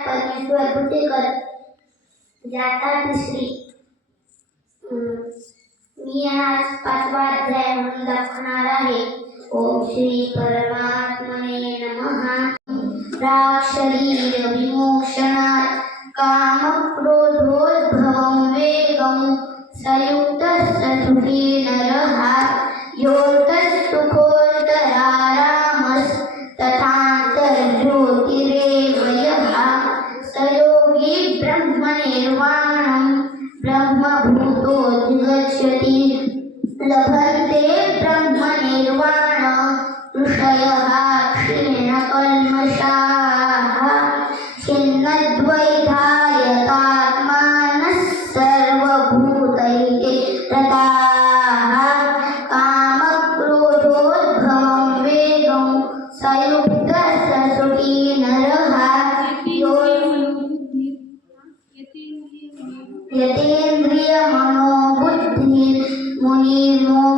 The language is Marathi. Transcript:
परमेश्वर बुटेकर याता तिसरी. मी आज 5वा अध्याय म्हणून दाखवणार आहे. ओम श्री परमात्मने नमः. राग शरीर विमोक्षणात् काम क्रोधोद्भवं वेगं संयुक्तस्य सुखी नरः योगस्तुकोन्तरारामस्तथान्तर्ज्योतिरेव यः स योगी ब्रह्मनिर्वाणं ब्रह्मभूतोऽधिगच्छति. लभन्ते ब्रह्मनिर्वाण ऋषयः क्षीणकल्मषाः छिन्नद्वैधायतात्मानः सर्वभूतैके रताः. कामक्रोधोद्भवं वेगं संयुक्तस्य सुखी नरः यतेन्द्रियमनोबुद्धिर्मुनिर्मोक्षाय